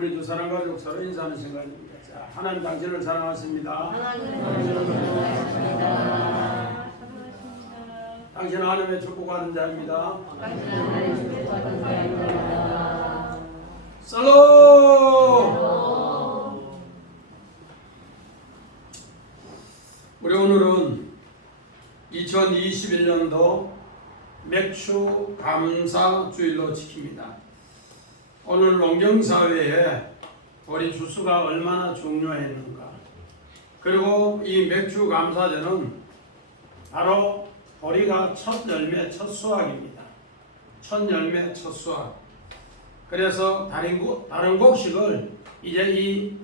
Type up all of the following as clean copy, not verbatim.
우리 두 사람 가족 서로 인사하는 시간입니다. 자, 하나님 당신을 사랑하십니다. 당신은 하나님의 축복받은 자입니다. 살롬! 우리 오늘은 2021년도 맥주 감사 주일로 지킵니다. 오늘 농경사회에 보리 주스가 얼마나 중요했는가, 그리고 이 맥주 감사제는 바로 보리가 첫 열매 첫 수확입니다. 첫 열매 첫 수확. 그래서 다른 곡식을 이제 이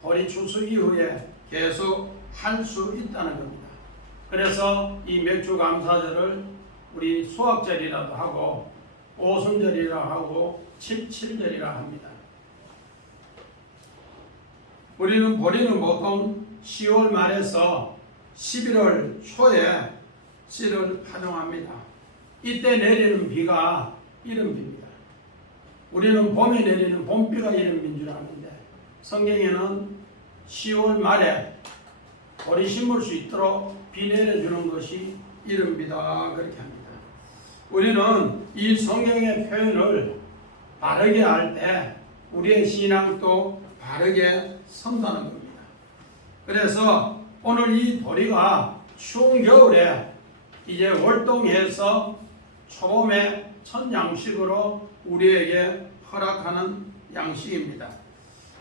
보리 추수 이후에 계속 할 수 있다는 겁니다. 그래서 이 맥주 감사절을 우리 수확절이라도 하고 오순절이라 하고 칠칠절이라 합니다. 우리는 보리는 보통 10월 말에서 11월 초에 씨를 파종합니다. 이때 내리는 비가 이른 비입니다. 우리는 봄에 내리는 봄비가 이른 비인 줄 아는데, 성경에는 10월 말에 보리 심을 수 있도록 비 내려주는 것이 이른 비다 그렇게 합니다. 우리는 이 성경의 표현을 바르게 할 때 우리의 신앙도 바르게 선다는 겁니다. 그래서 오늘 이 보리가 추운 겨울에 이제 월동해서 초봄의 첫 양식으로 우리에게 허락하는 양식입니다.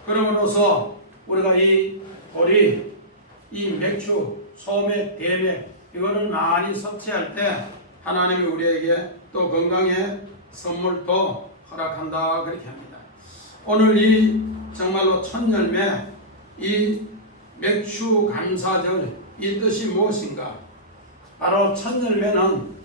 그러므로서 우리가 이 보리, 이 맥주, 소맥, 대맥 이거를 많이 섭취할 때 하나님이 우리에게 또 건강의 선물도 허락한다 그렇게 합니다. 오늘 이 정말로 첫 열매, 이 맥주 감사절, 이 뜻이 무엇인가? 바로 첫 열매는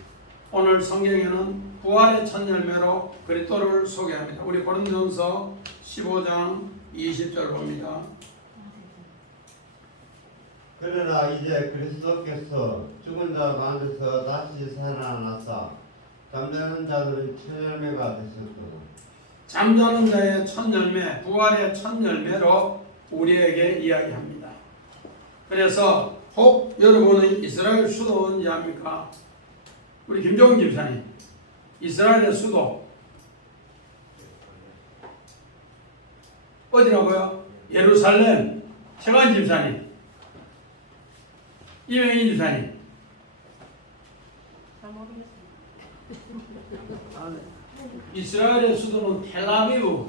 오늘 성경에는 부활의 첫 열매로 그리스도를 소개합니다. 우리 고린도전서 15장 20절 봅니다. 그러나 이제 그리스도께서 죽은 자 가운데서 다시 살아나사 잠자는 자들은 첫 열매가 되셨도다. 잠자는 자의 첫 열매, 부활의 첫 열매로 우리에게 이야기합니다. 그래서 혹 여러분은 이스라엘 수도 어딘지 압니까? 우리 김종훈 집사님, 이스라엘의 수도 어디라고요? 예루살렘. 최관 집사님, 이명희 집사님. 이스라엘의 수도는 텔아비브.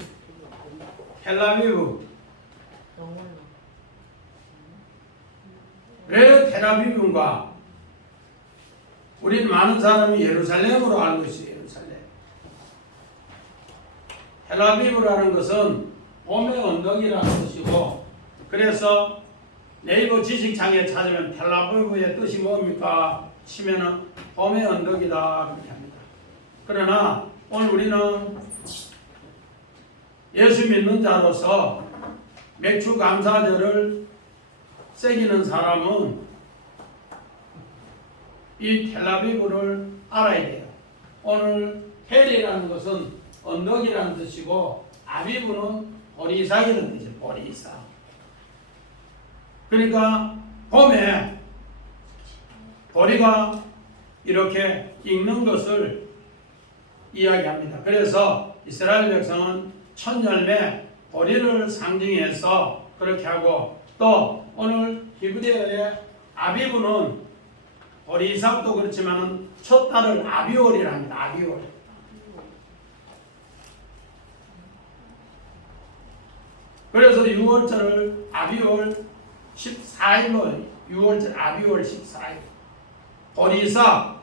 왜 텔아비브인가? 우리는 많은 사람이 예루살렘으로 알고 있어요. 예루살렘. 텔아비브라는 것은 봄의 언덕이라는 뜻이고, 그래서 네이버 지식창에 찾으면 텔아비브의 뜻이 뭡니까? 치면은 봄의 언덕이다 그렇게 합니다. 그러나 오늘 우리는 예수 믿는 자로서 맥주 감사절을 새기는 사람은 이 텔아비브를 알아야 돼요. 오늘 텔이라는 것은 언덕이라는 뜻이고, 아비브는 보리삭이라는 뜻이에요. 보리삭. 그러니까 봄에 보리가 이렇게 익는 것을 이야기합니다. 그래서 이스라엘 백성은 첫 열매 보리를 상징해서 그렇게 하고, 또 오늘 히브리어의 아비브는 보리삭도 그렇지만 첫 달을 아비월이라 합니다. 아비월. 그래서 6월절을 아비월 14일로 6월절 아비월 14일. 보리삭.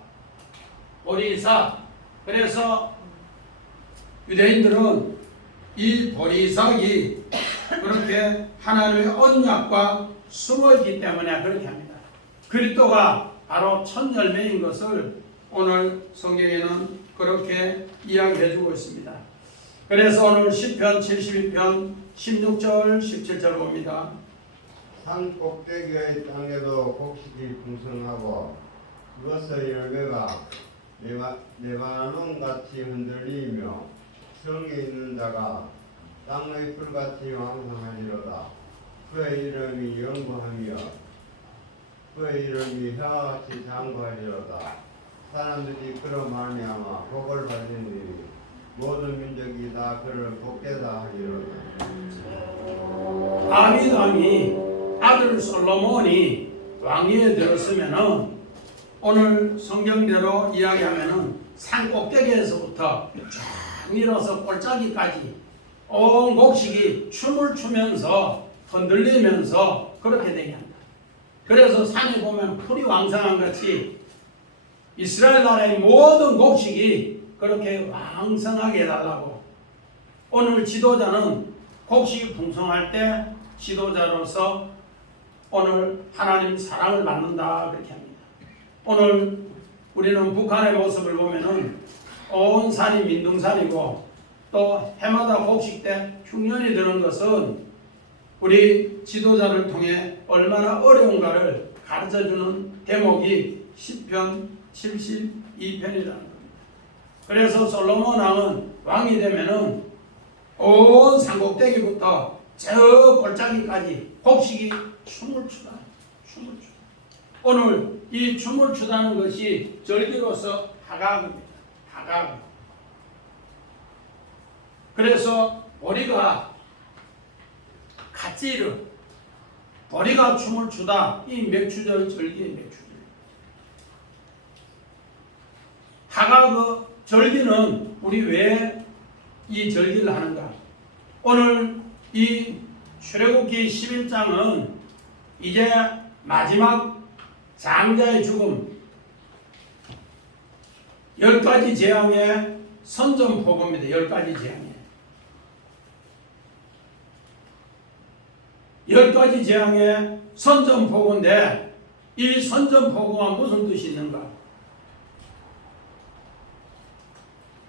그래서 유대인들은 이 보리삭이 그렇게 하나님의 언약과 숨어있기 때문에 그렇게 합니다. 그리스도가 바로 첫 열매인 것을 오늘 성경에는 그렇게 이야기해주고 있습니다. 그래서 오늘 시편 72편 16절 17절 봅니다. 산 꼭대기의 땅에도 곡식이 풍성하고 그것의 열매가 레바논같이 흔들리며 성에 있는 자가 땅의 풀같이 왕성하리로다. 그의 이름이 영구하며 그의 이름이 혀와 같이 장구하리로다. 사람들이 그로 말미암아 복을 받으니 모든 민족이 다 그를 복되다 하리로다. 다윗 왕이 아들 솔로몬이 왕위에 들었으면은 오늘 성경대로 이야기하면은 산 꼭대기에서부터 쫙 밀어서 골짜기까지 온 곡식이 춤을 추면서 흔들리면서 그렇게 되게 한다. 그래서 산에 보면 풀이 왕성한 같이 이스라엘 나라의 모든 곡식이 그렇게 왕성하게 해달라고. 오늘 지도자는 곡식이 풍성할 때 지도자로서 오늘 하나님 사랑을 받는다 그렇게 합니다. 오늘 우리는 북한의 모습을 보면은 온 산이 민둥산이고 또 해마다 곡식 때 흉년이 드는 것은 우리 지도자를 통해 얼마나 어려운가를 가르쳐주는 대목이 시편 72편이라는 겁니다. 그래서 솔로몬 왕은 왕이 되면은 온 산꼭대기부터 저 골짜기까지 곡식이 춤을 추다. 오늘 이 춤을 추다는 것이 절기로서 하각입니다. 하각. 그래서 보리가 갓지르, 보리가 춤을 추다. 이 맥추절 절기의 맥추절. 하각 절기는 우리 왜 이 절기를 하는가? 오늘 이 출애굽기 11장은 이제 마지막 장자의 죽음 10가지 재앙의 선전포고입니다. 10가지 재앙에 10가지 재앙의 선전포고인데 이 선전포고가 무슨 뜻이 있는가?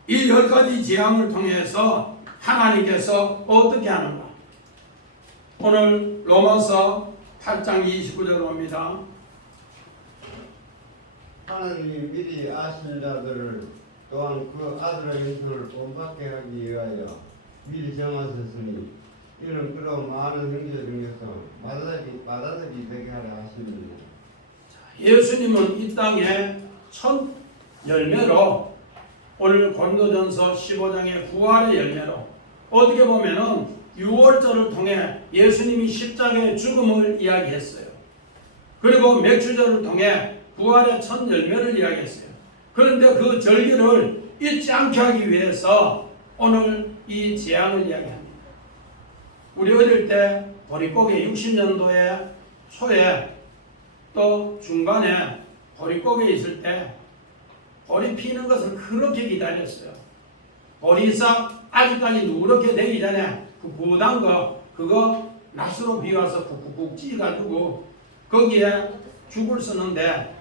이 10가지 재앙을 통해서 하나님께서 어떻게 하는가? 오늘 로마서 8장 29절 봅니다. 하나님이 미리 아신 자들을 또한 그 아들의 인생을 본받게 하기 위하여 미리 정하셨으니 이는 그로 많은 형제 중에서 마다들이 되게 하려 하십니다. 예수님은 이 땅에 첫 열매로 오늘 고린도전서 15장의 부활의 열매로 어떻게 보면은 6월절을 통해 예수님이 십자가의 죽음을 이야기했어요. 그리고 맥주절을 통해 부활의 첫 열매를 이야기했어요. 그런데 그 절기를 잊지 않게 하기 위해서 오늘 이 재앙을 이야기합니다. 우리 어릴 때 보릿고개 60년도에 초에 또 중간에 보릿고개 있을 때 보리 피는 것을 그렇게 기다렸어요. 보리싹 아직까지 누렇게 되기 전에 그 부단 거 그거 낫으로 비와서 푹푹푹 찌가지고 거기에 죽을 쓰는데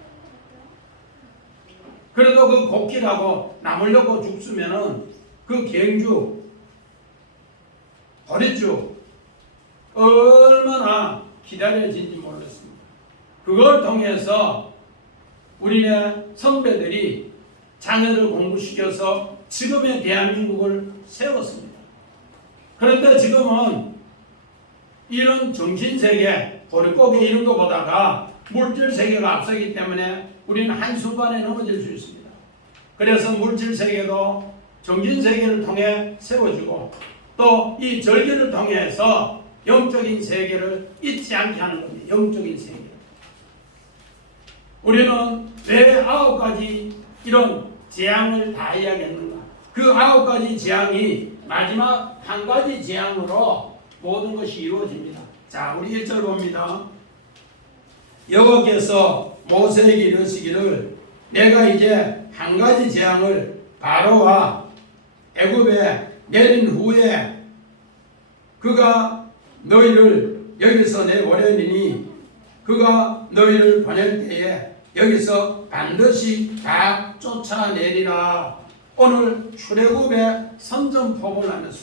그래도 그 곡기라고 나물 넣고 죽 쓰면은 그 갱죽 보릿죽 얼마나 기다려진지 모르겠습니다. 그걸 통해서 우리네 선배들이 자녀를 공부시켜서 지금의 대한민국을 세웠습니다. 그런데 지금은 이런 정신세계, 보릿고개 이런 것보다가 물질세계가 앞서기 때문에 우리는 한순간에 넘어질 수 있습니다. 그래서 물질세계도 정신세계를 통해 세워주고 또 이 절기를 통해서 영적인 세계를 잊지 않게 하는 겁니다. 영적인 세계. 우리는 왜 9가지 이런 재앙을 다 이야기했는가? 그 9가지 재앙이 마지막 한 가지 재앙으로 모든 것이 이루어집니다. 자, 우리 1절 봅니다. 여호와께서 모세에게 이르시기를 내가 이제 한 가지 재앙을 바로와 애굽에 내린 후에 그가 너희를 여기서 내보내리니 그가 너희를 보낼 때에 여기서 반드시 다 쫓아내리라. 오늘 출애굽의 선전포고를 하면서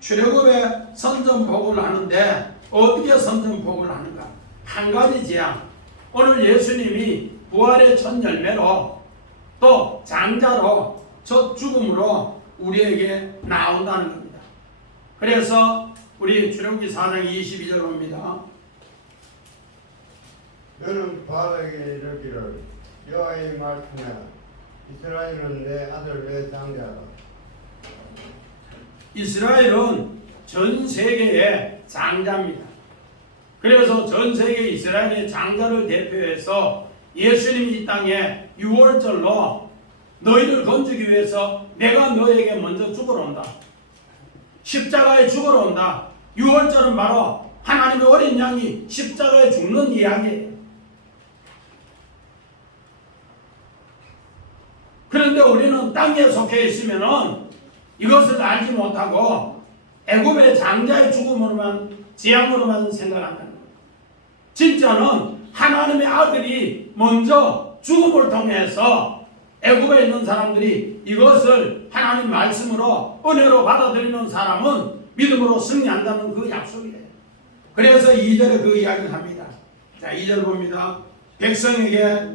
출애굽의 선전포고를 하는데 어떻게 선전포고를 하는가? 한 가지 재앙. 오늘 예수님이 부활의 첫 열매로 또 장자로 첫 죽음으로 우리에게 나온다는 겁니다. 그래서 우리 출애굽기 4장 22절 봅니다. 너는 바로에게 이르기를 여호와의 말씀에 이스라엘은 내 아들 내 장자다. 이스라엘은 전 세계의 장자입니다. 그래서 전 세계 이스라엘의 장자를 대표해서 예수님이 이 땅에 6월절로 너희를 건지기 위해서 내가 너에게 먼저 죽으러 온다. 십자가에 죽으러 온다. 6월절은 바로 하나님의 어린 양이 십자가에 죽는 이야기예요. 그런데 우리는 땅에 속해 있으면은 이것을 알지 못하고 애굽의 장자의 죽음으로만 재앙으로만 생각한다는 거예요. 진짜는 하나님의 아들이 먼저 죽음을 통해서 애굽에 있는 사람들이 이것을 하나님 말씀으로 은혜로 받아들이는 사람은 믿음으로 승리한다는 그 약속이에요. 그래서 2절에 그 이야기를 합니다. 자, 2절 봅니다. 백성에게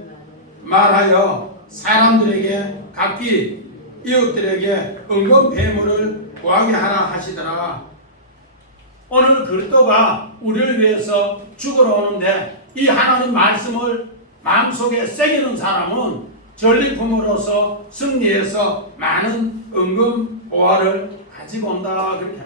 말하여 사람들에게 각기 이웃들에게 은금 배물을 구하게 하라 하시더라. 오늘 그리스도가 우리를 위해서 죽으러 오는데 이 하나님 말씀을 마음속에 새기는 사람은 전리품으로서 승리해서 많은 은금 보화를 가지고 온다 그렇게 합니다.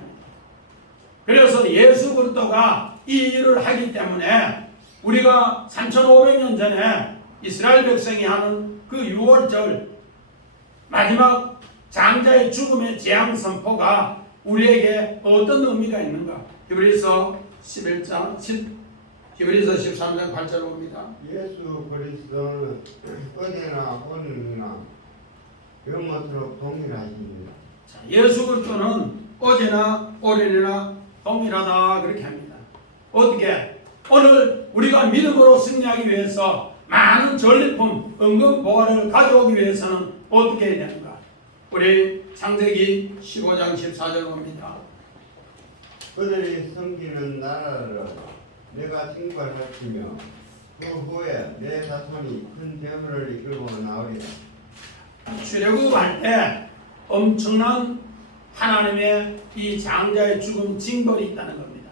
그래서 예수 그리스도가 이 일을 하기 때문에 우리가 3500년 전에 이스라엘 백성이 하는 그 6월절 마지막 장자의 죽음의 재앙 선포가 우리에게 어떤 의미가 있는가? 히브리서 11장 히브리서 13장 8절 봅니다. 예수 그리스도는 어제나 오늘이나 영원토록 동일하십니다. 자, 예수 그리스도는 어제나 오늘이나 동일하다 그렇게 합니다. 어떻게? 오늘 우리가 믿음으로 승리하기 위해서 많은 전리품, 은금 보화를 가져오기 위해서는 어떻게 해야 되는가? 우리 창세기 15장 14절 봅니다. 그들이 섬기는 나라를 내가 징벌하시며 그 후에 내 자손이 큰 재물을 이끌고 나오리라. 출애굽할 때 엄청난 하나님의 이 장자의 죽음 징벌이 있다는 겁니다.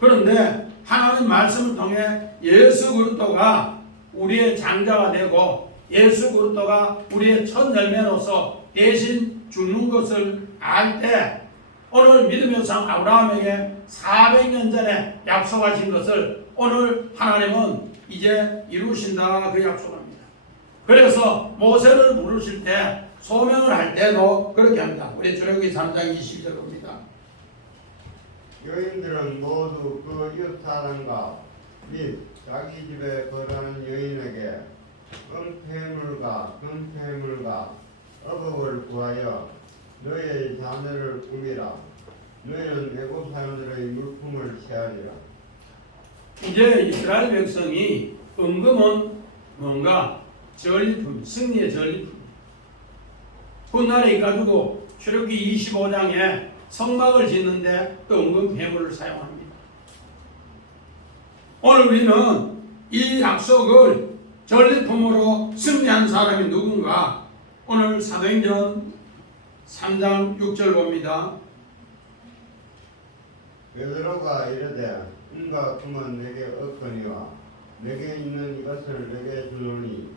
그런데 하나님 말씀을 통해 예수 그리스도가 우리의 장자가 되고 예수 그리스도가 우리의 첫 열매로서 대신 죽는 것을 알 때 오늘 믿음의 상 아브라함에게 400년 전에 약속하신 것을 오늘 하나님은 이제 이루신다 그 약속합니다. 그래서 모세를 부르실 때 소명을 할 때도 그렇게 합니다. 우리 출애굽기 3장 22절 봅니다. 여인들은 모두 그 이웃 사람과 및 자기 집에 거하는 여인에게 은폐물과 금폐물과 어복을 구하여 너의 자녀를 꾸미라. 너희는 애굽 사람들의 물품을 취하리라. 이제 이스라엘 백성이 은금은 뭔가 전리품, 승리의 전리품. 훗날에 가지고 출애굽기 25장에 성막을 짓는데 또 은금 배물을 사용합니다. 오늘 우리는 이 약속을 전리품으로 승리한 사람이 누군가? 오늘 사도행전 3장 6절 봅니다. 베드로가 이르되 은과 금은 내게 없거니와 내게 있는 이것을 내게 주노니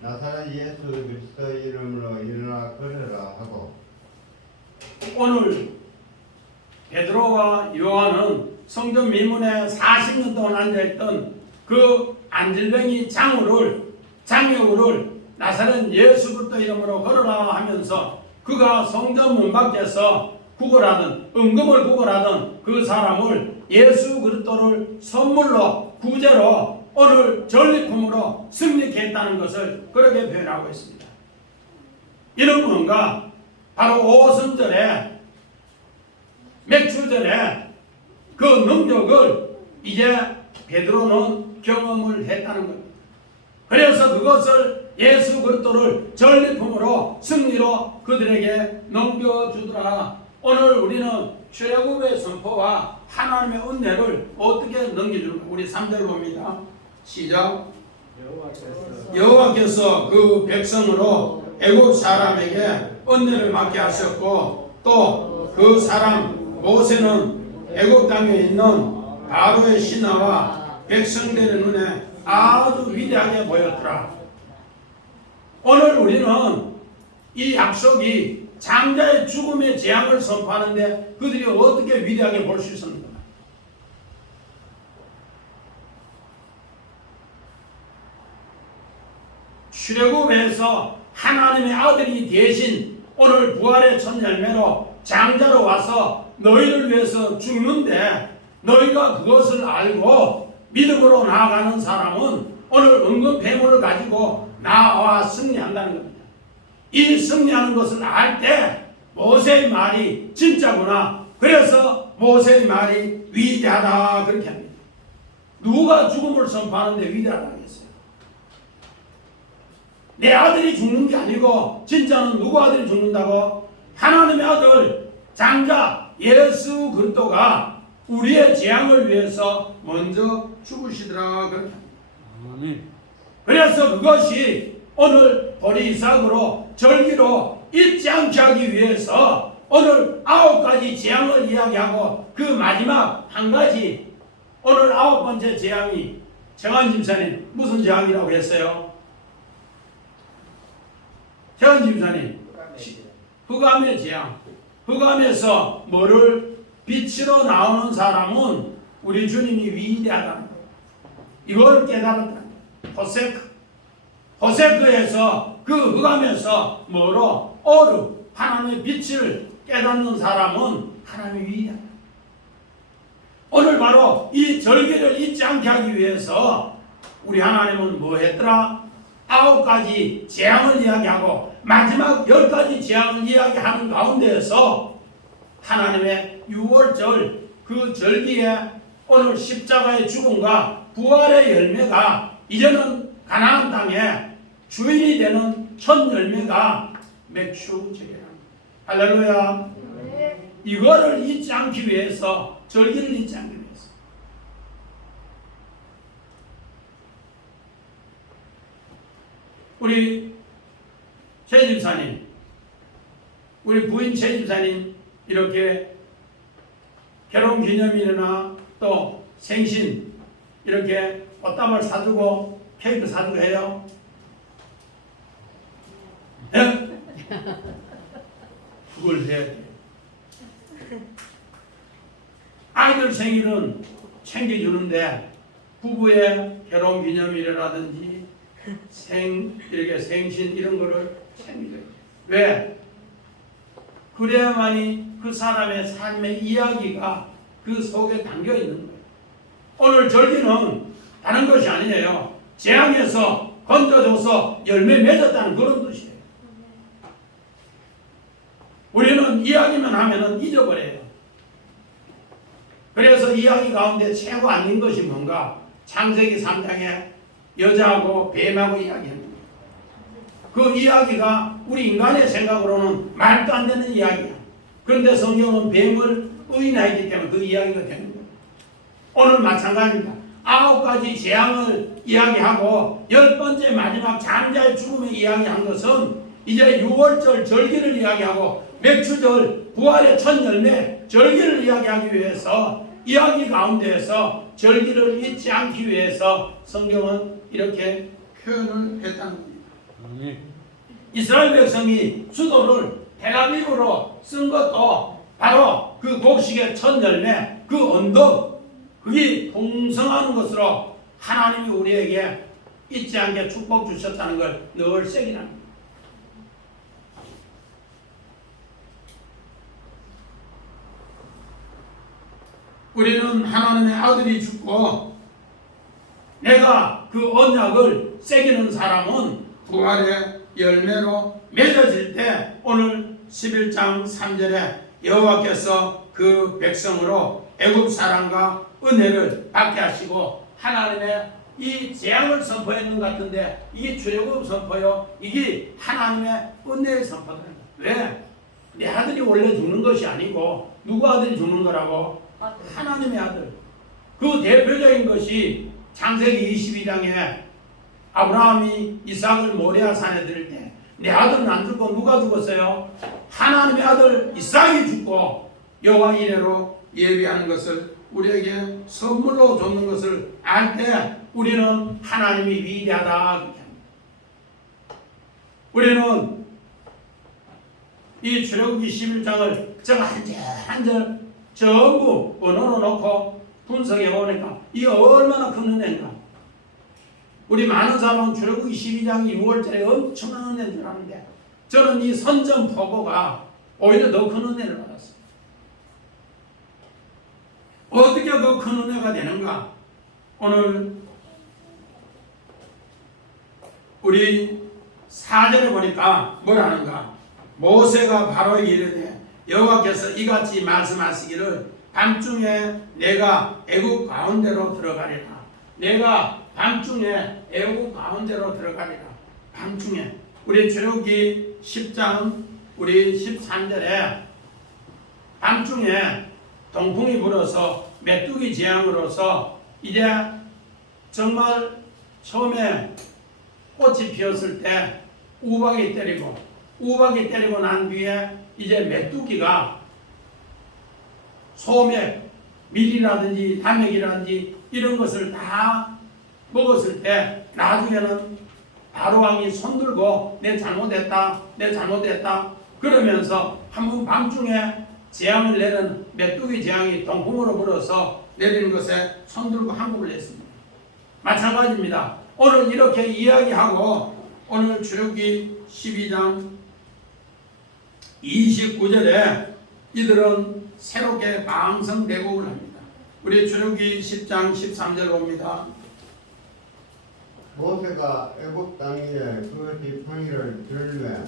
나사렛 예수 그리스도 이름으로 일어나 걸으라 하고. 오늘 베드로와 요한은 성전 미문에 40년 동안 앉아있던 그 안질뱅이 장애우를 나사렛 예수 그리스도 이름으로 걸어라 하면서 그가 성전 문 밖에서 구걸하던 은금을 구걸하던 그 사람을 예수 그리스도를 선물로 구제로 오늘 전리품으로 승리케 했다는 것을 그렇게 표현하고 있습니다. 이는 뭔가? 바로 오순절에 맥주절에 그 능력을 이제 베드로는 경험을 했다는 겁니다. 그래서 그것을 예수 그리스도를 전리품으로 승리로 그들에게 넘겨주더라. 오늘 우리는 출애굽의 선포와 하나님의 은혜를 어떻게 넘겨주는가? 우리 3절 봅니다. 시작. 여호와께서 그 백성으로 애굽 사람에게 은혜를 맡게 하셨고 또 그 사람 모세는 애굽 땅에 있는 바로의 신하와 백성들의 눈에 아주 위대하게 보였더라. 오늘 우리는 이 약속이 장자의 죽음의 재앙을 선포하는데 그들이 어떻게 위대하게 볼 수 있었는가? 출애굽에서 하나님의 아들이 대신 오늘 부활의 첫 열매로 장자로 와서 너희를 위해서 죽는데 너희가 그것을 알고 믿음으로 나아가는 사람은 오늘 은근 배물을 가지고 나와 승리한다는 겁니다. 이 승리하는 것을 알 때 모세의 말이 진짜구나. 그래서 모세의 말이 위대하다 그렇게 합니다. 누가 죽음을 선포하는데 위대하다 하겠어요? 내 아들이 죽는 게 아니고 진짜는 누구 아들이 죽는다고? 하나님의 아들 장자 예수 그리스도가 우리의 재앙을 위해서 먼저 죽으시더라 그렇게 합니다. 그래서 그것이 오늘 보리 이삭으로 절기로 잊지 않게 하기 위해서 오늘 9가지 재앙을 이야기하고 그 마지막 한 가지 오늘 9번째 재앙이 정한 집사님 무슨 재앙이라고 했어요? 정한 집사님 흑암의 재앙. 흑암에서 뭐를 빛으로 나오는 사람은 우리 주님이 위대하다는 거예요. 이걸 깨달았다는 거예요. 호세크에서 그 흑암에서 뭐로 오르 하나님의 빛을 깨닫는 사람은 하나님이 위대하다. 오늘 바로 이 절기를 잊지 않게 하기 위해서 우리 하나님은 뭐 했더라? 9가지 재앙을 이야기하고 마지막 10가지 재앙을 이야기하는 가운데에서 하나님의 6월절 그 절기에 오늘 십자가의 죽음과 부활의 열매가 이제는 가나안 땅에 주인이 되는 첫 열매가 맥주절이랍니다. 할렐루야. 이거를 잊지 않기 위해서 절기를 잊지 않기 위해서 우리 최 집사님 우리 부인 최 집사님 이렇게 결혼기념일이나 또 생신 이렇게 꽃다발 사주고 케이크 사주고 해요? 예? 그걸 해야 돼. 아이들 생일은 챙겨주는데 부부의 결혼기념일이라든지 이렇게 생신 이런 거를 챙겨줘요. 왜? 그래야만이 그 사람의 삶의 이야기가 그 속에 담겨 있는 거예요. 오늘 절기는 다른 것이 아니에요. 재앙에서 건져줘서 열매 맺었다는 그런 뜻이에요. 우리는 이야기만 하면은 잊어버려요. 그래서 이야기 가운데 최고 아닌 것이 뭔가? 창세기 3장에 여자하고 뱀하고 이야기합니다. 그 이야기가 우리 인간의 생각으로는 말도 안 되는 이야기야. 그런데 성경은 뱀을 의인하기 때문에 그 이야기가 되는 거예요. 오늘 마찬가지입니다. 9가지 재앙을 이야기하고 10번째 마지막 장자의 죽음을 이야기한 것은 이제 6월절 절기를 이야기하고 맥주절 부활의 첫 열매 절기를 이야기하기 위해서 이야기 가운데에서 절기를 잊지 않기 위해서 성경은 이렇게 표현을 했다는 겁니다. 이스라엘 백성이 수도를 텔아비브로 쓴 것도 바로 그 곡식의 첫 열매 그 언덕 그게 풍성하는 것으로 하나님이 우리에게 잊지 않게 축복 주셨다는 걸 늘 새기랍니다. 우리는 하나님의 아들이 죽고 내가 그 언약을 새기는 사람은 부활의 열매로 맺어질 때 오늘 11장 3절에 여호와께서 그 백성으로 애굽 사람과 은혜를 받게 하시고 하나님의 이 재앙을 선포했는 것 같은데 이게 출애굽 선포요. 이게 하나님의 은혜의 선포다. 왜? 내 아들이 원래 죽는 것이 아니고 누구 아들이 죽는 거라고? 하나님의 아들. 그 대표적인 것이 창세기 22장에 아브라함이 이삭을 모리아 산에 들일 때 내 아들은 안 죽고 누가 죽었어요? 하나님의 아들 이삭이 죽고 여호와 이레로 예비하는 것을 우리에게 선물로 줬는 것을 알 때 우리는 하나님이 위대하다 그렇게 합니다. 우리는 이 출애굽기 11장을 제가 한 절 전부 언어로 놓고 분석해 보니까 이게 얼마나 큰 은혜인가. 우리 많은 사람은 출애굽기 12장 6월절에 엄청난 은혜인 줄 아는데 저는 이 선전포고가 오히려 더 큰 은혜를 받았어요. 어떻게 그 큰 은혜가 되는가? 오늘 우리 4절에 보니까 뭐라는가? 모세가 바로에게 이르되 여호와께서 이같이 말씀하시기를 밤중에 내가 애굽 가운데로 들어가리라. 내가 밤중에 애굽 가운데로 들어가리라. 밤중에. 우리 출애굽기 10장 우리 13절에 밤중에 동풍이 불어서 메뚜기 재앙으로서 이제 정말 처음에 꽃이 피었을 때 우박이 때리고 난 뒤에 이제 메뚜기가 소맥, 밀이라든지 담액이라든지 이런 것을 다 먹었을 때 나중에는 바로왕이 손들고 내 잘못했다 그러면서 한번 밤중에 재앙을 내는 메뚜기 재앙이 동풍으로 불어서 내리는 것에 손들고 항복을 했습니다. 마찬가지입니다. 오늘 이렇게 이야기하고 오늘 출애굽기 12장 29절에 이들은 새롭게 방성대국을 합니다. 우리 출애굽기 10장 13절 봅니다. 모세가 애굽 땅 위에 그 지팡이를 들매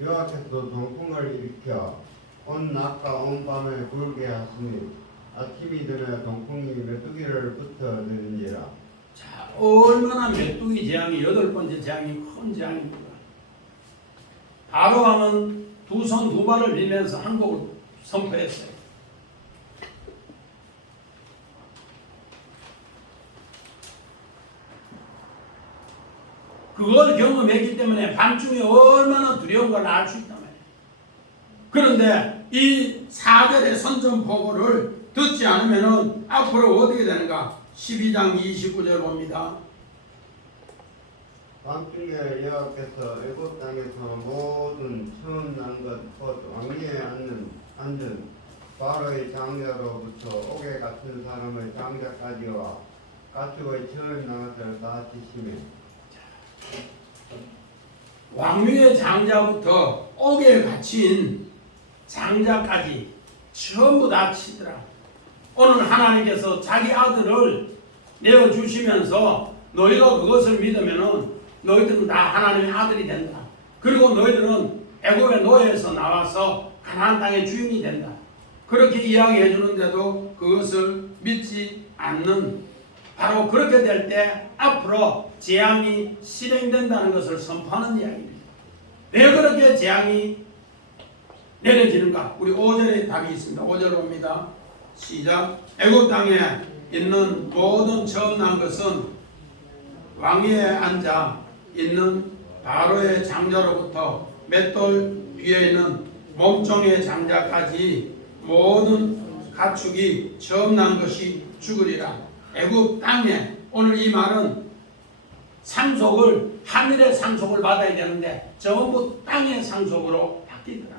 여호와께서 동풍을 일으켜 온 낮과 온 밤에 불게 하시니 아침이 되면 동풍이 메뚜기를 붙어 내린지라. 자, 얼마나 메뚜기 재앙이 8번째 재앙이 큰 재앙입니다. 바로왕은 두 손 두 발을 빌면서 항복을 선포했어요. 그걸 경험했기 때문에 밤중에 얼마나 두려운 걸 알 수 있단 말이에요. 그런데 이 4절의 선전포고를 듣지 않으면 앞으로 어떻게 되는가? 12장 29절 봅니다. 밤중에 여호와께서 애굽 땅에서 모든 처음 난 것 곧 왕위에 앉은 바로의 장자로부터 옥에 갇힌 사람의 장자까지와 가축의 처음 난 것을 다 치시며. 왕위의 장자부터 옥에 갇힌 장자까지 전부 다 치더라. 오늘 하나님께서 자기 아들을 내어주시면서 너희가 그것을 믿으면은 너희들은 다 하나님의 아들이 된다. 그리고 너희들은 애굽의 노예에서 나와서 가나안 땅의 주인이 된다. 그렇게 이야기해 주는데도 그것을 믿지 않는, 바로 그렇게 될 때 앞으로 재앙이 실행된다는 것을 선포하는 이야기입니다. 왜 그렇게 재앙이 내려지는가? 우리 5절에 답이 있습니다. 5절 봅니다. 시작. 애굽 땅에 있는 모든 처음 난 것은 왕위에 앉아 있는 바로의 장자로부터 맷돌 뒤에 있는 몸종의 장자까지 모든 가축이 처음 난 것이 죽으리라. 애굽 땅에, 오늘 이 말은 상속을, 하늘의 상속을 받아야 되는데 전부 땅의 상속으로 바뀌더라.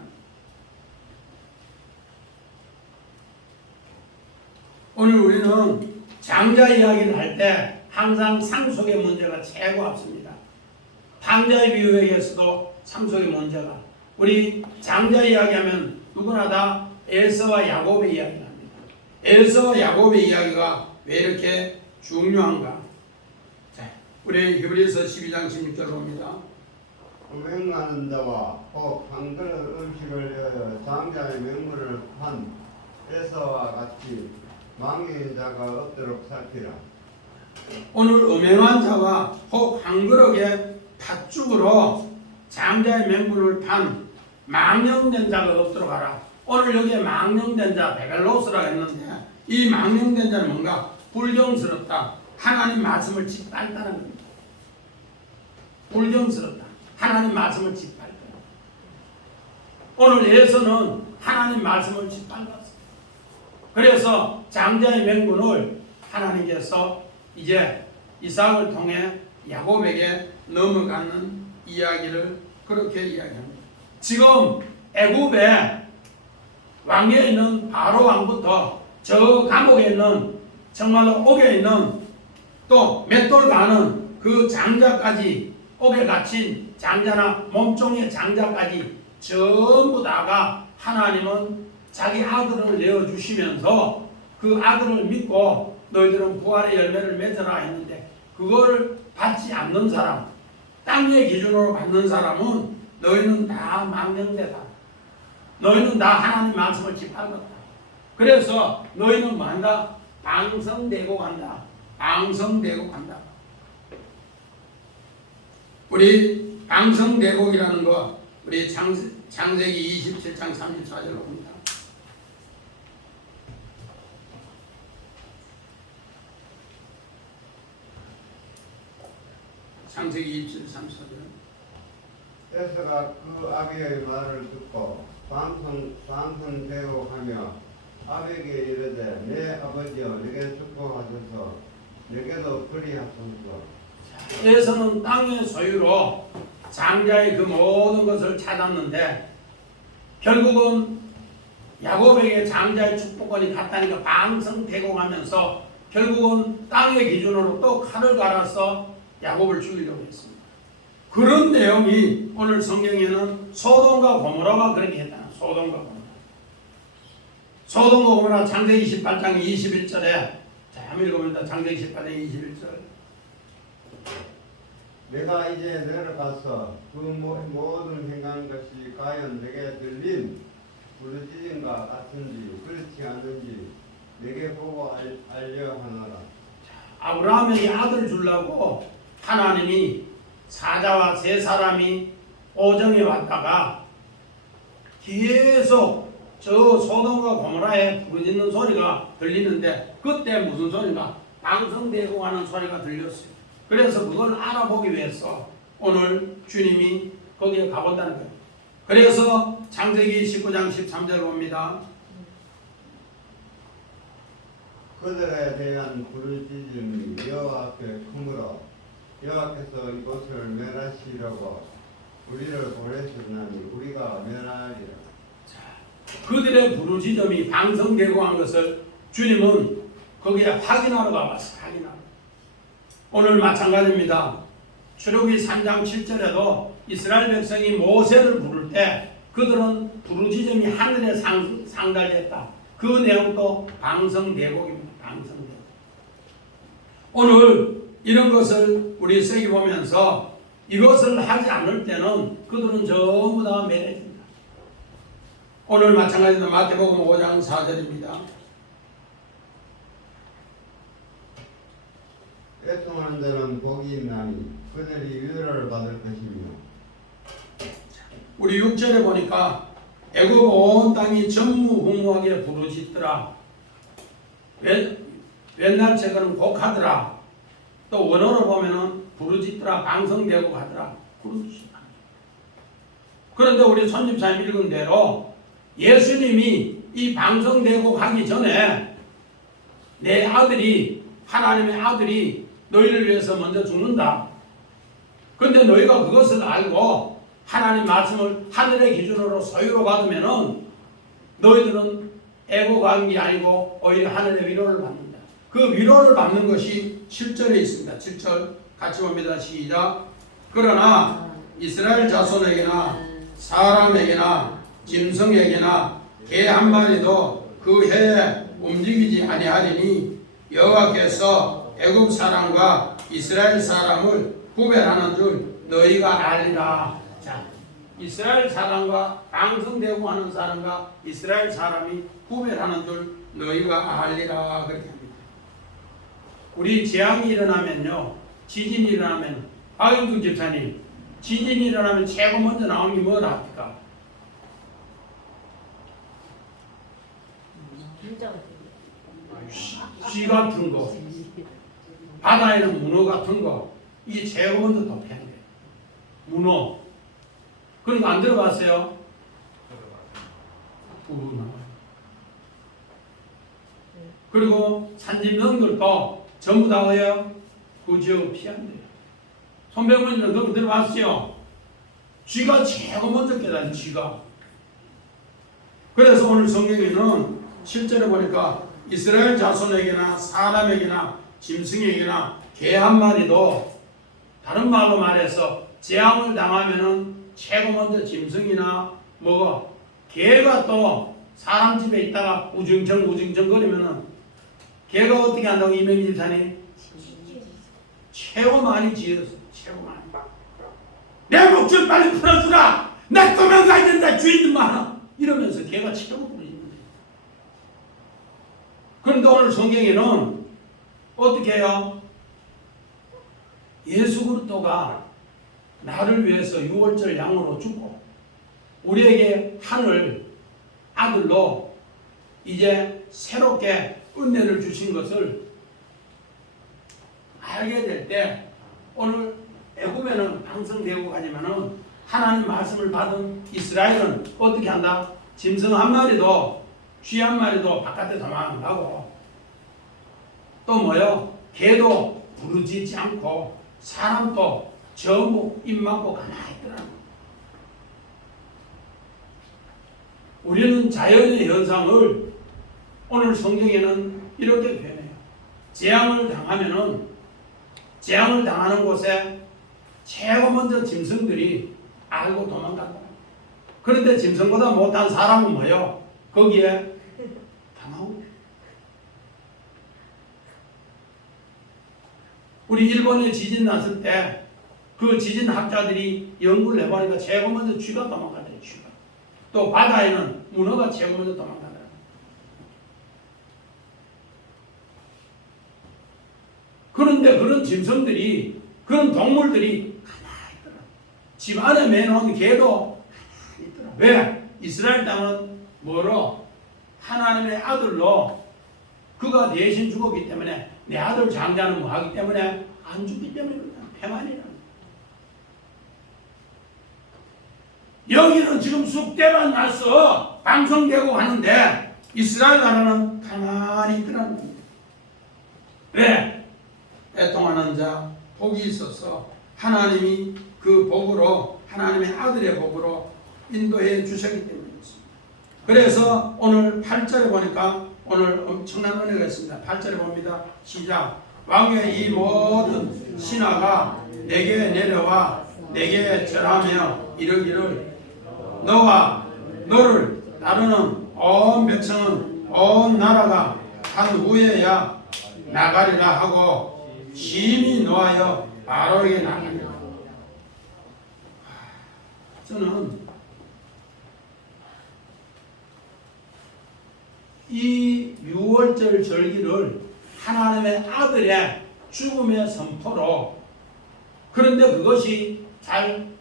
오늘 우리는 장자 이야기를 할 때 항상 상속의 문제가 최고 앞섭니다. 장자의 비유에서도 상속의 문제가, 우리 장자 이야기하면 누구나 다 에서와 야곱의 이야기가 합니다. 에서와 야곱의 이야기가 왜 이렇게 중요한가? 자, 우리 히브리서 12장 16절 봅니다. 음행하는 자와 혹 한 그릇 음식을 위하여 장자의 명물을 판 에서와 같이 망인 자가 없도록 살피라. 오늘 음행한 자와 혹 한 그릇의 팥죽으로 장자의 명분을 판 망령된 자가 없도록 하라. 오늘 여기에 망령된 자 베벨로스라고 했는데 이 망령된 자는 뭔가? 불경스럽다. 하나님 말씀을 짓밟다는 겁니다. 불경스럽다. 하나님 말씀을 짓밟다. 오늘 예서는 하나님 말씀을 짓밟았어요. 그래서 장자의 명분을 하나님께서 이제 이삭을 통해 야곱에게 넘어가는 이야기를 그렇게 이야기합니다. 지금 애굽에 왕위에 있는 바로 왕부터 저 감옥에 있는 정말로 옥에 있는 또 맷돌 가는 그 장자까지, 옥에 갇힌 장자나 몸종의 장자까지 전부 다가 하나님은 자기 아들을 내어주시면서 그 아들을 믿고 너희들은 부활의 열매를 맺어라 했는데, 그걸 받지 않는 사람, 땅의 기준으로 받는 사람은 너희는 다 망령되다. 너희는 다 하나님 말씀을 짓밟았다. 그래서 너희는 뭐한다? 방성되고 간다. 방성되고 간다. 우리 방성대곡이라는 거 우리 창세기 27장 34절로 봅니다. 창세기 27, 34절. 에서가 그 아비의 말을 듣고 방성대곡하며 아비에게 이르되 내 아버지여 내게 축복하소서 내게도 그리하소서. 에서는 땅의 소유로 장자의 그 모든 것을 찾았는데 결국은 야곱에게 장자의 축복권이 갔다니까 방성대곡하면서 결국은 땅의 기준으로 또 칼을 갈아서 야곱을 죽이려고 했습니다. 그런 내용이 오늘 성경에는 소돔과 고모라가 그렇게 했다. 소돔과 고모라. 소돔과 고모라 창세기 28장 21절에 자, 한번 읽어봅니다. 창세기 18장 21절. 내가 이제 내려가서 그 모든 행한 것이 과연 내게 들린 부르짖음과 같은지 그렇지 않은지 내게 보고 알려 하노라. 아브라함에게 아들 주려고 하나님이 사자와 세 사람이 오정에 왔다가 계속 저 소돔과 고모라에 부르짖는 소리가 들리는데 그때 무슨 소리가 방성되고 하는 소리가 들렸어요. 그래서 그걸 알아보기 위해서 오늘 주님이 거기에 가본다는 거예요. 그래서 창세기 19장 13절 봅니다. 그들에 대한 부르짖음이 여호와 앞에 크므로 여호와께서 이곳을 멸하시려고 우리를 보내셨나니 우리가 멸하리라. 그들의 부르짖음이 방성되고 한 것을 주님은 거기에 확인하러 가봤어요. 확인하러. 오늘 마찬가지입니다. 출애굽기 3장 7절에도 이스라엘 백성이 모세를 부를 때 그들은 부르짖음이 하늘에 상달됐다. 그 내용도 방성대곡입니다. 방성대곡. 오늘 이런 것을 우리 세계 보면서 이것을 하지 않을 때는 그들은 전부 다 멸해진다. 오늘 마찬가지로 마태복음 5장 4절입니다. 애통하는 자는 복이 있나니 그들이 위로를 받을 것이며. 우리 6절에 보니까 애굽 온 땅이 전무후무하게 부르짖더라. 옛날 책은 곡하더라. 또 원어로 보면은 부르짖더라, 방성되고 하더라. 부르짖더라. 그런데 우리 손집사님 읽은 대로 예수님이 이 방성되고 하기 전에 내 아들이, 하나님의 아들이 너희를 위해서 먼저 죽는다. 그런데 너희가 그것을 알고 하나님 말씀을 하늘의 기준으로 소유로 받으면은 너희들은 애고간 게 아니고 오히려 하늘의 위로를 받는다. 그 위로를 받는 것이 7절에 있습니다. 7절 같이 봅니다. 시작. 그러나 이스라엘 자손에게나 사람에게나 짐승에게나 개 한 마리도 그 해에 움직이지 아니하리니 여호와께서 애굽 사람과 이스라엘 사람을 구별하는 줄 너희가 알리라. 자, 이스라엘 사람과 방성되고 하는 사람과 이스라엘 사람이 구별하는 줄 너희가 알리라 그렇게 합니다. 우리 재앙이 일어나면요, 지진이 일어나면 박영준 집사님, 지진이 일어나면 최고 먼저 나오는 게 뭐라 합니까? 쥐 같은 거, 바다에는 문어 같은 거, 이게 제일 먼저 덮여야 돼요. 문어. 그러니까 안 들어봤어요? 문어. 그리고 산짐승들도 전부 다 왜요? 그 지역을 피한대요. 손병문이는 너무 들어봤어요. 쥐가 최고 먼저 깨달은 쥐가. 그래서 오늘 성경에는 실제로 보니까 이스라엘 자손에게나 사람에게나 짐승에게나 개 한 마리도 다른 말로 말해서 재앙을 당하면은 최고 먼저 짐승이나 뭐가 개가 또 사람 집에 있다가 우중청 거리면은 개가 어떻게 한다고 이명희 집사님? 최고 많이 지었어. 최고 많이. 내 목줄 빨리 풀어주라. 나 도망가야 된다. 주인들 많아. 이러면서 개가 최고 부르는 거예요. 그런데 오늘 성경에는 어떻게 해요? 예수 그리스도가 나를 위해서 유월절 양으로 죽고 우리에게 하늘 아들로 이제 새롭게 은혜를 주신 것을 알게 될 때 오늘 애굽에는 방성되고 가지만은 하나님 말씀을 받은 이스라엘은 어떻게 한다? 짐승 한 마리도 쥐 한 마리도 바깥에 도망 안 가고 또 뭐요? 개도 부르짖지 않고 사람도 전부 입 막고 가만히 있더라고. 우리는 자연의 현상을 오늘 성경에는 이렇게 표현해요. 재앙을 당하는 곳에 최고 먼저 짐승들이 알고 도망간다. 그런데 짐승보다 못한 사람은 뭐요? 거기에 당하고. 우리 일본에 지진 났을 때 그 지진 학자들이 연구를 해보니까 최고 먼저 쥐가 도망간대요. 쥐가. 또 바다에는 문어가 최고 먼저 도망간다. 그런데 그런 짐승들이 그런 동물들이 가만히 있더라. 집 안에 매놓은 개도 가만히 있더라. 왜? 이스라엘 땅은 뭐로? 하나님의 아들로 그가 대신 죽었기 때문에 내 아들 장자는 뭐 하기 때문에 안 죽기 때문에 평안이라. 여기는 지금 쑥대밭 나서 방송되고 하는데 이스라엘 나라는 가만히 있더라는 겁니다. 왜? 애통하는 자 복이 있어서 하나님이 그 복으로 하나님의 아들의 복으로 인도해 주셨기 때문이었습니다. 그래서 오늘 8절에 보니까 오늘 엄청난 은혜가 있습니다. 8절에 봅니다. 시작. 왕의 이 모든 신하가 내게 내려와 내게 절하며 이르기를 너와 너를 따르는 온 백성은 온 나라가 한 후에야 나가리라 하고 심히 노하여 바로에게 나가리라. 저는 이 유월절 절기를 하나님의 아들의 죽음의 선포로, 그런데 그것이 잘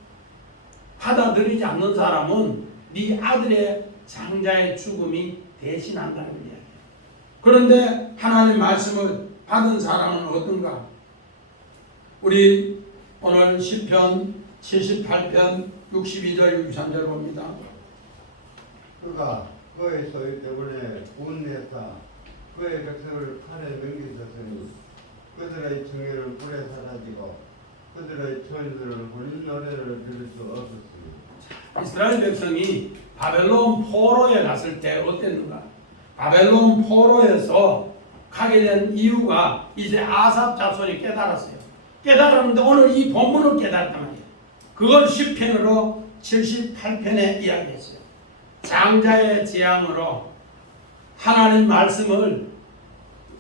받아들이지 않는 사람은 네 아들의 장자의 죽음이 대신한다는 이야기예요. 그런데 하나님 말씀을 받은 사람은 어떤가? 우리 오늘 시편 78편 62절 63절 봅니다. 그가 그의 소유 때문에 분내사 그의 백성을 칼에 넘기셨으니 그들의 청해는 불에 사라지고 그들의 처인들은 혼인 노래를 들을 수 없었습니다. 이스라엘 백성이 바벨론 포로에 갔을 때 어땠는가? 바벨론 포로에서 가게 된 이유가 이제 아삽 자손이 깨달았어요. 깨달았는데 오늘 이 본문을 깨달았단 말이에요. 그걸 시편으로 78편에 이야기했어요. 장자의 재앙으로 하나님 말씀을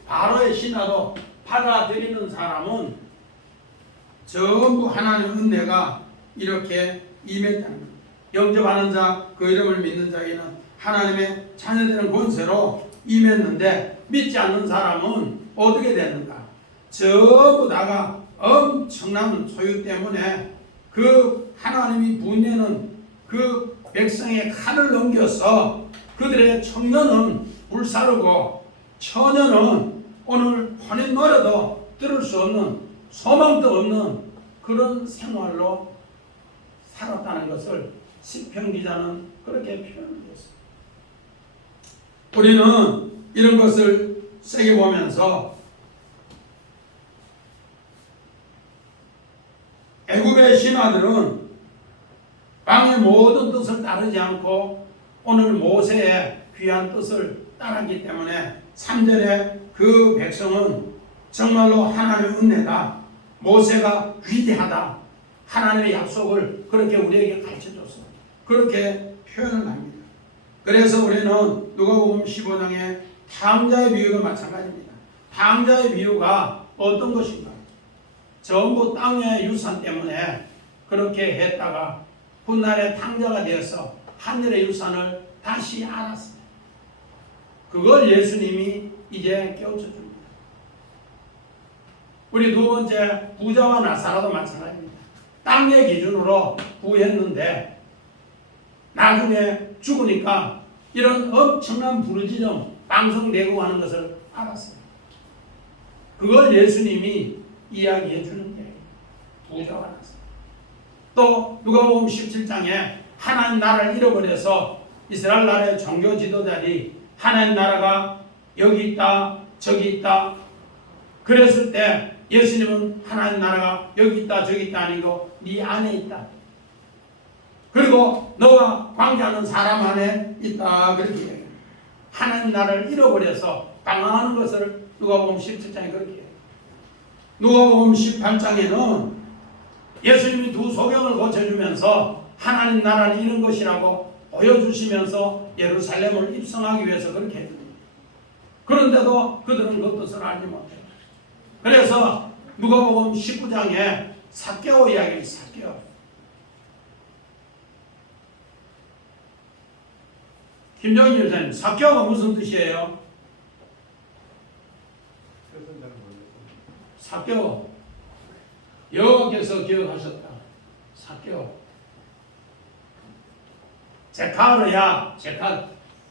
바로의 신하로 받아들이는 사람은 전부 하나님의 은혜가 이렇게 임했다는 겁니다. 영접하는 자, 그 이름을 믿는 자에게는 하나님의 자녀되는 권세로 임했는데 믿지 않는 사람은 어떻게 되는가? 전부 다가 엄청난 소유 때문에 그 하나님이 분내는 그 백성의 칼을 넘겨서 그들의 청년은 불사르고 처녀는 오늘 혼인 노래도 들을 수 없는 소망도 없는 그런 생활로 살았다는 것을 시편 기자는 그렇게 표현을 했습니다. 우리는 이런 것을 세게 보면서 애굽의 신하들은 왕의 모든 뜻을 따르지 않고 오늘 모세의 귀한 뜻을 따랐기 때문에 3절에 그 백성은 정말로 하나님의 은혜다, 모세가 위대하다, 하나님의 약속을 그렇게 우리에게 가르쳐줬어. 그렇게 표현을 합니다. 그래서 우리는 누가복음 15장의 탕자의 비유도 마찬가지입니다. 탕자의 비유가 어떤 것인가? 전부 땅의 유산 때문에 그렇게 했다가 훗날에 탕자가 되어서 하늘의 유산을 다시 알았어요. 그걸 예수님이 이제 깨우쳐줍니다. 우리 두 번째 부자와 나사로도 마찬가지입니다. 땅의 기준으로 구했는데 나중에 죽으니까 이런 엄청난 부르짖음 방송되고 하는 것을 알았어요. 그걸 예수님이 이야기해 주는 게 부자와 나사로. 또 누가복음 17장에 하나님 나라를 잃어버려서 이스라엘 나라의 종교 지도자들이 하나님 나라가 여기 있다 저기 있다 그랬을 때 예수님은 하나님 나라가 여기 있다 저기 있다 아니고 네 안에 있다. 그리고 너가 관계하는 사람 안에 있다 그렇게 얘기해요. 하나님 나라를 잃어버려서 방황하는 것을 누가복음 17장에 그렇게 해요. 누가복음 18장에는 예수님이 두 소경을 고쳐주면서 하나님 나라는 이런 것이라고 보여주시면서 예루살렘을 입성하기 위해서 그렇게 해줍니다. 그런데도 그들은 그 뜻을 알지 못해요. 그래서 누가복음 19장에 삭개오 이야기를 삭개오. 김정인 교사님, 삭개오가 무슨 뜻이에요? 삭개오. 여호와께서 기억하셨다. 삭개오. 제카르야,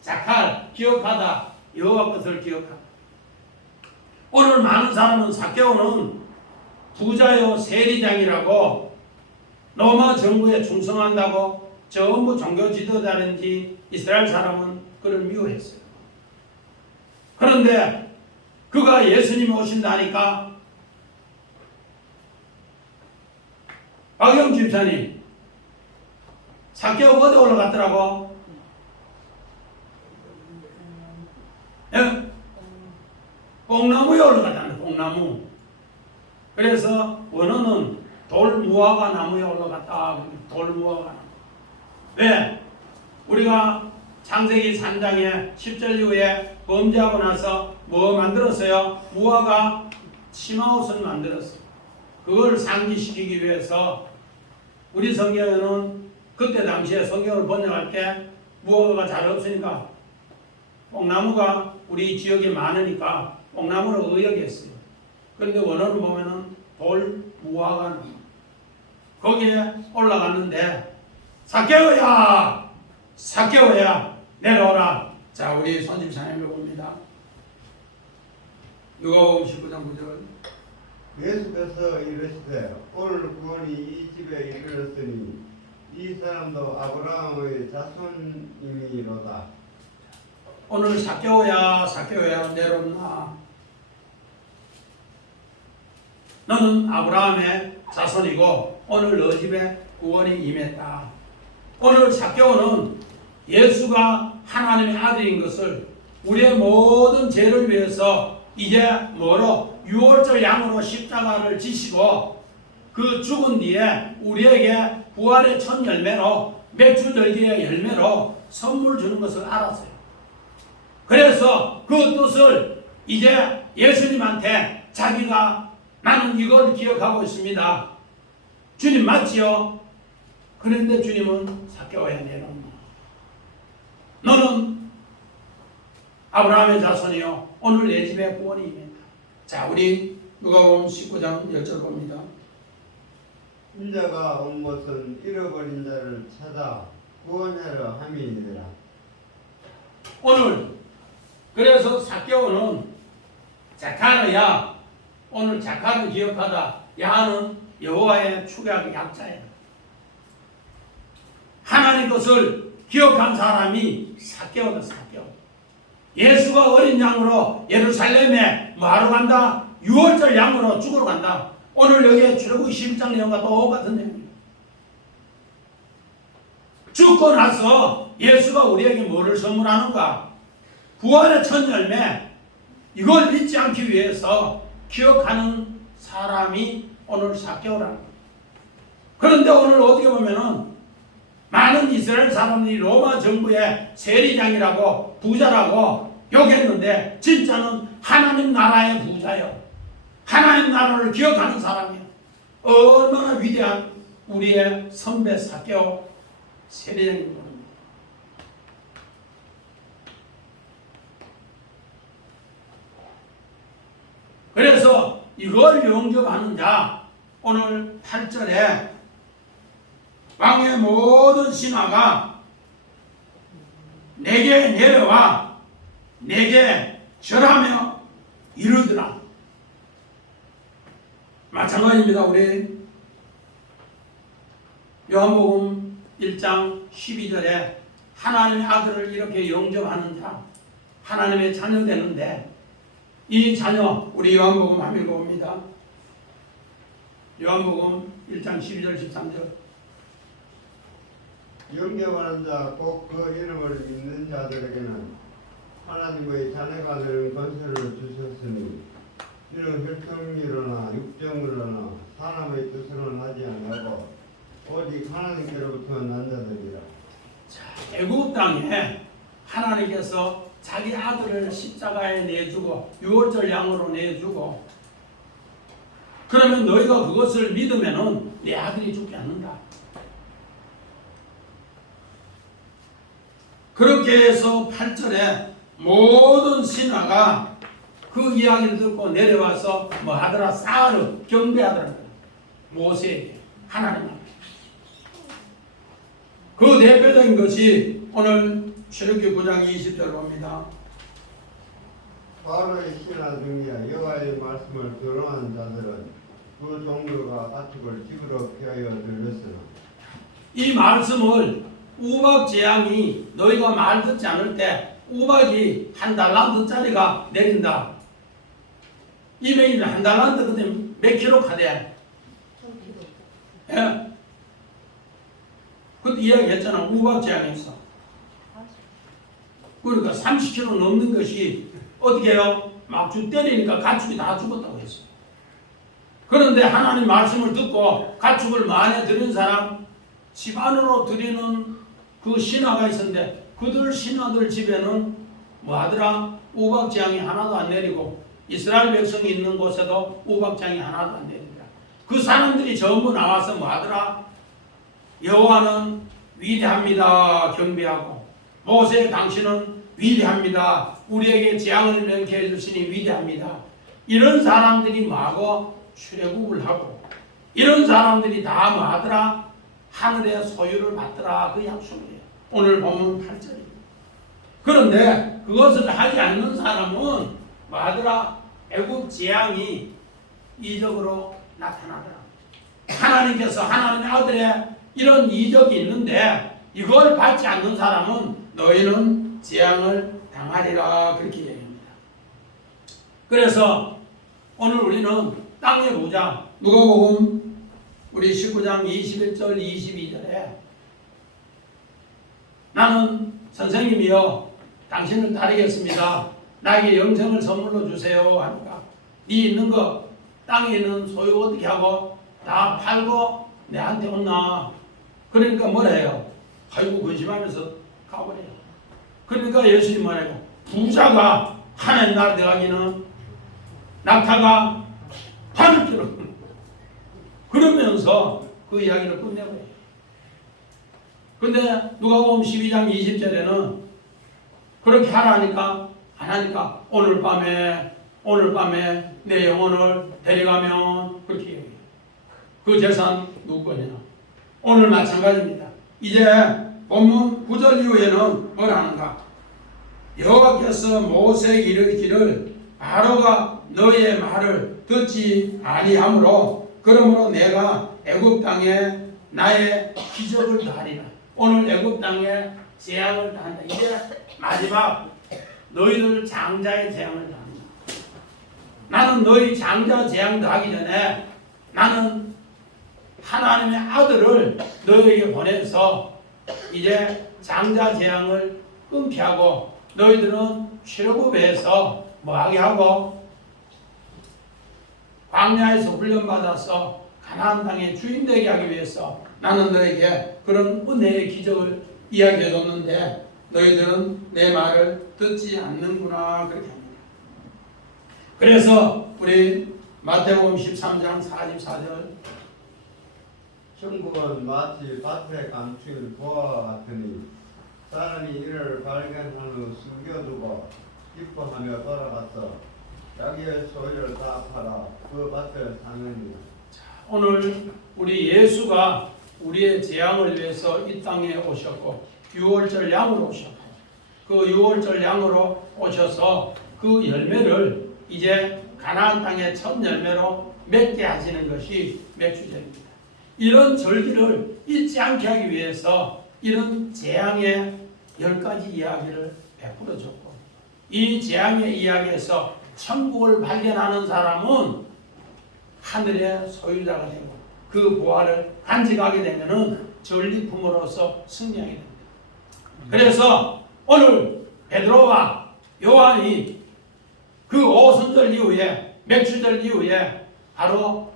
자칼, 기억하다. 여호와 것을 기억하다. 오늘 많은 사람은 삭개오는 부자요 세리장이라고 로마 정부에 충성한다고 전부 종교 지도자인지 이스라엘 사람은 그를 미워했어요. 그런데 그가 예수님이 오신다니까 박영 집사님 삭개오 어디 올라갔더라고? 예? 뽕나무에 올라갔다는 뽕나무. 그래서 원어는 돌무화과 나무에 올라갔다. 돌무화과 나무. 왜? 우리가 창세기 3장에 10절 이후에 범죄하고 나서 뭐 만들었어요? 무화과 치마옷을 만들었어요. 그걸 상기시키기 위해서 우리 성경에는 그때 당시에 성경을 번역할 때 무화과가 잘 없으니까 뽕나무가 우리 지역에 많으니까 뽕나무로 의역했어요. 그런데 원어를 보면은 돌 무화과 거기에 올라갔는데 삭개오야 내려오라. 자, 우리 손집사님을 봅니다. 누가복음 19장 9절. 예수께서 이르시되 오늘 구원이 이 집에 이르렀으니 이 사람도 아브라함의 자손이니로다. 오늘 삭개오야 내려오나. 너는 아브라함의 자손이고 오늘 너 집에 구원이 임했다. 오늘 삭개오는 예수가 하나님의 아들인 것을 우리의 모든 죄를 위해서 이제 뭐로 유월절 양으로 십자가를 지시고 그 죽은 뒤에 우리에게 부활의 첫 열매로 맥주절기의 열매로 선물 주는 것을 알았어요. 그래서 그 뜻을 이제 예수님한테 자기가 나는 이걸 기억하고 있습니다. 주님 맞지요? 그런데 주님은 삭개오야 내려온다. 너는 아브라함의 자손이요 오늘 내 집에 구원이 임했다. 자, 우리 누가복음 19장 10절 봅니다. 인자가 온 것은 잃어버린 자를 찾아 구원하려 함이니라. 오늘 그래서 삭개오는 자카르야 오늘 자카르 기억하다. 야는 여호와의 축약의 약자예요. 하나님 것을 기억한 사람이 삭개오다. 삭개오. 예수가 어린 양으로 예루살렘에 뭐하러 간다? 6월절 양으로 죽으러 간다. 오늘 여기에 출애굽기 11장 내용과 똑같은 내용입니다. 죽고 나서 예수가 우리에게 뭐를 선물하는가? 부활의 첫 열매, 이걸 잊지 않기 위해서 기억하는 사람이 오늘 삭개오라는 거예요. 그런데 오늘 어떻게 보면은 많은 이스라엘 사람들이 로마 정부의 세리장이라고 부자라고 욕했는데 진짜는 하나님 나라의 부자요. 하나님 나라를 기억하는 사람이요. 얼마나 위대한 우리의 선배 삭개오 세리장입니다. 그래서 이걸 영접하는 자, 오늘 8절에 왕의 모든 신하가 내게 내려와 내게 절하며 이르더라. 마찬가지입니다. 우리 요한복음 1장 12절에 하나님의 아들을 이렇게 영접하는 자, 하나님의 자녀 되는데, 이 자녀, 우리 요한복음 한번 읽어봅니다. 요한복음 1장 12절 13절. 영접하는 자, 꼭 그 이름을 믿는 자들에게는 하나님의 자녀가 되는 권세를 주셨으니 이는 혈통이로나 육정으로나 사람의 뜻으로는 하지 아니하고 오직 하나님께로부터 난 자들이라. 애굽 땅에 하나님께서 자기 아들을 십자가에 내주고 6월절 양으로 내주고, 그러면 너희가 그것을 믿으면은 내 아들이 죽지 않는다. 그렇게 해서 8절에 모든 신하가 그 이야기를 듣고 내려와서 뭐 하더라? 싸르 경배하더라. 모세에게, 하나님 앞에. 그 대표적인 것이 오늘 출애굽기 9장 20절 봅니다. 바로의 신하 중에 여호와의 말씀을 들어한 자들은 그 종류가 가축을 집으로 피하여 들렸으나, 이 말씀을 우박 재앙이 너희가 말 듣지 않을 때 우박이 한 달란트짜리가 내린다. 이메일 한 달란트 그때 몇 킬로 카대? 예. 그때 이야기했잖아. 우박 재앙에서. 그러니까 30kg 넘는 것이 어떻게 해요? 막주 때리니까 가축이 다 죽었다고 했어요. 그런데 하나님 말씀을 듣고 가축을 만에 드린 사람, 집 안으로 드리는 그 신하가 있었는데 그들 신하들 집에는 뭐 하더라? 우박재앙이 하나도 안 내리고 이스라엘 백성이 있는 곳에도 우박재앙이 하나도 안 내립니다. 그 사람들이 전부 나와서 뭐 하더라? 여호와는 위대합니다 경배하고, 모세 당신은 위대합니다, 우리에게 재앙을 명케해 주시니 위대합니다. 이런 사람들이 뭐하고 출애굽을 하고, 이런 사람들이 다 뭐 하더라? 하늘의 소유를 받더라. 그 약속을 해요. 오늘 보면 8절입니다. 그런데 그것을 하지 않는 사람은 뭐 하더라? 애굽 재앙이 이적으로 나타나더라. 하나님께서 하나님의 아들의 이런 이적이 있는데 이걸 받지 않는 사람은 너희는 재앙을 당하리라, 그렇게 얘기합니다. 그래서 오늘 우리는 땅의 부자 누가복음 우리 19장 21절 22절에 나는 선생님이여 당신을 따르겠습니다, 나에게 영생을 선물로 주세요 하니까 네 있는 거 땅에 있는 소유 어떻게 하고 다 팔고 내한테 온나. 그러니까 뭐래요? 아이고 근심하면서 가버려요. 그러니까 예수님 말해요. 부자가 하나님 나라 들어가기는 낙타가 하늘길로, 그러면서 그 이야기를 끝내버려요. 근데 누가복음 12장 20절에는 그렇게 하라니까 안 하니까 오늘 밤에 내 영혼을 데려가면 그렇게 얘기해요. 그 재산 누구 거냐? 오늘 마찬가지입니다. 이제 본문 9절 이후에는 뭘 하는가? 여호와께서 모세에게 이르기를 바로가 너의 말을 듣지 아니하므로 그러므로 내가 애굽 땅에 나의 기적을 다하리라. 오늘 애굽 땅에 재앙을 다한다. 이제 마지막 너희들 장자의 재앙을 당한다. 나는 너희 장자 재앙 당하기 전에 나는 하나님의 아들을 너희에게 보내서 이제 장자 재앙을 끊게 하고 너희들은 출애굽에서 뭐하게 하고 광야에서 훈련받아서 가나안 땅의 주인 되게 하기 위해서 나는 너에게 그런 은혜의 기적을 이야기해 줬는데 너희들은 내 말을 듣지 않는구나 그렇게 합니다. 그래서 우리 마태복음 13장 44절 천국은 마치 밭에 감춘 보화와 같으니 사람이 이를 발견한 후 숨겨두고 기뻐하며 돌아가서 자기의 소유를 다 팔아 그 밭을 사느니라. 오늘 우리 예수가 우리의 재앙을 위해서 이 땅에 오셨고 유월절 양으로 오셨고 그 유월절 양으로 오셔서 그 열매를 이제 가나안 땅의 첫 열매로 맺게 하시는 것이 맥주절입니다. 이런 절기를 잊지 않게 하기 위해서 이런 재앙의 10가지 이야기를 베풀어 줬고 이 재앙의 이야기에서 천국을 발견하는 사람은 하늘의 소유자가 되고 그 보화를 간직하게 되면은 전리품으로서 승리하게 됩니다. 그래서 오늘 베드로와 요한이 그 오순절 이후에 맥주절 이후에 바로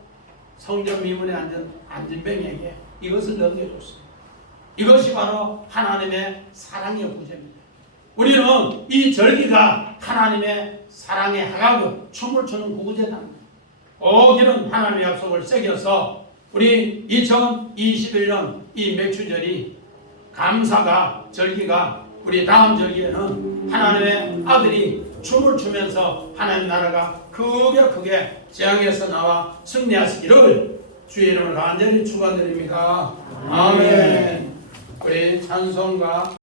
성전 미문에 앉은 안진뱅이에게 이것을 넘겨줬습니다. 이것이 바로 하나님의 사랑의 구제입니다. 우리는 이 절기가 하나님의 사랑의 하각을 춤을 추는 구제답니다. 오기는 하나님의 약속을 새겨서 우리 2021년 이 맥주절이 감사가 절기가 우리 다음 절기에는 하나님의 아들이 춤을 추면서 하나님 나라가 크게 재앙에서 나와 승리하시기를 주의 이름으로 간절히 축원드립니다. 아멘. 우리 찬송가